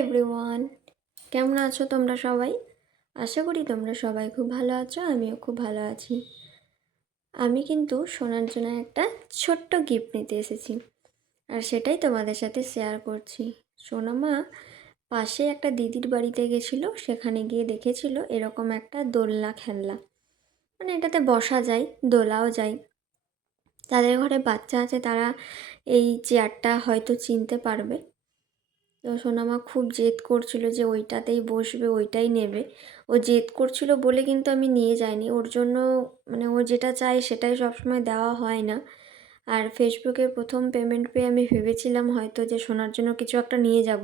Everyone কেমন আছো তোমরা সবাই? আশা করি তোমরা সবাই খুব ভালো আছো, আমিও খুব ভালো আছি। আমি কিন্তু সোনার জন্য একটা ছোট্ট গিফট নিতে এসেছি আর সেটাই তোমাদের সাথে শেয়ার করছি। সোনা মা পাশে একটা দিদির বাড়িতে গেছিল, সেখানে গিয়ে দেখেছিল এরকম একটা দোলনা, খেলনা। মানে এটাতে বসা যায়, দোলাও যায়। যাদের ঘরে বাচ্চা আছে, তারা এই চেয়ারটা হয়তো চিনতে পারবে। তো সোনামা খুব জেদ করছিল যে ওইটাতেই বসবে, ওইটাই নেবে। ও জেদ করছিল বলে কিন্তু আমি নিয়ে যাইনি। ওর জন্য মানে ও যেটা চায় সেটাই সবসময় দেওয়া হয় না। আর ফেসবুকে প্রথম পেমেন্ট পেয়ে আমি ভেবেছিলাম হয়তো যে সোনার জন্য কিছু একটা নিয়ে যাব।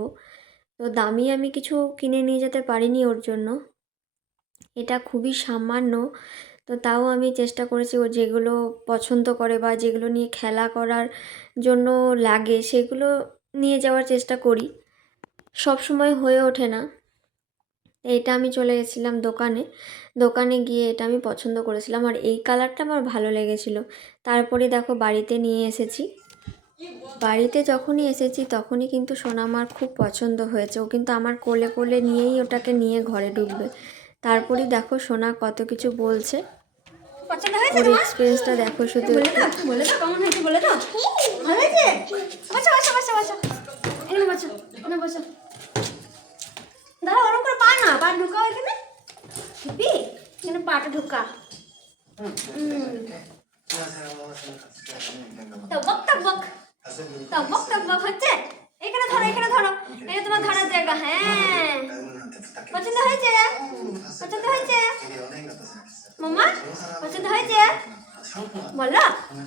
তো দামি আমি কিছু কিনে নিয়ে যেতে পারিনি ওর জন্য। এটা খুবই সামান্য। তো তাও আমি চেষ্টা করেছি ও যেগুলো পছন্দ করে বা যেগুলো নিয়ে খেলা করার জন্য লাগে সেগুলো নিয়ে যাওয়ার চেষ্টা করি। সব সময় হয়ে ওঠে না। এটা আমি চলে গেছিলাম দোকানে। দোকানে গিয়ে এটা আমি পছন্দ করেছিলাম আর এই কালারটা আমার ভালো লেগেছিলো। তারপরে দেখো বাড়িতে নিয়ে এসেছি। বাড়িতে যখনই এসেছি তখনই কিন্তু সোনা আমার খুব পছন্দ হয়েছে। ও কিন্তু আমার কোলে কোলে নিয়েই ওটাকে নিয়ে ঘরে ঢুকবে। তারপরেই দেখো সোনা কত কিছু বলছে। ওর এক্সপিরিয়েন্সটা দেখো শুধু বলে দাও কেমন হয়েছে বলে দাও? ভালো হয়েছে? বসো বসো বসো বসো। বসো। পা ঢুকাও এখানে। টিপি এখানে পাটা ঢুকা। টবক টবক টবক টবক হচ্ছে। এখানে ধরো এখানে ধরো। এটা তোমার ধরার জায়গা হ্যাঁ। পছন্দ হয়েছে? পছন্দ হয়েছে? মামা পছন্দ হয়েছে? বলো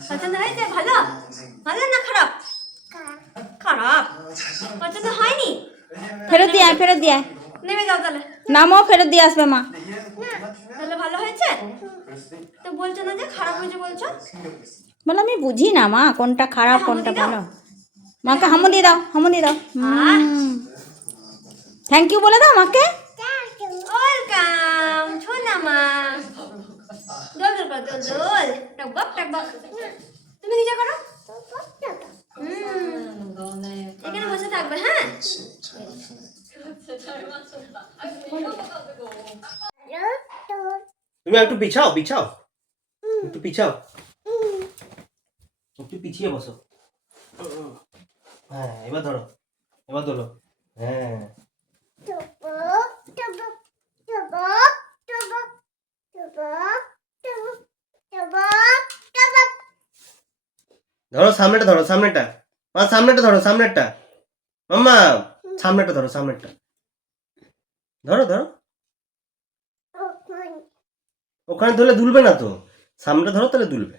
পছন্দ হয়েছে? ভালো ভালো না খারাপ? খারাপ। পছন্দ হয়নি? ফেরত দিয়ে ফেরত দিয়ে নেমে যাও তাহলে। নামও ফেরত দিয়ে আসবে মা। তাহলে ভালো হয়েছে? তো বলছো না যে খারাপ হয়েছে বলছো? বলে আমি বুঝি না মা কোনটা খারাপ কোনটা ভালো। মাকে হামো দিয়ে দাও। হামো। দিয়ে দাও থ্যাংক ইউ বলে দাও মাকে। ওয়েলকাম ছোনা মা। দোল দোল করো দোল দোল। টকবক টকবক তুমি নিজে করো। হুম। এখানে বসে থাকবে হ্যাঁ? তুমি একটু পিছাও পিছাও। একটু পিছাও। একটু পিছিয়ে বসো। হ্যাঁ এবার ধরো এবার ধরো। হ্যাঁ। ধরো সামনেটা ধরো সামনেটা। মা সামনেটা ধরো সামনেরটা মাম্মা সামনেটা ধরো সামনেরটা ধরো ধরো। ওখানে। ধরলে দুলবে না তো। সামনে ধরো তাহলে দুলবে।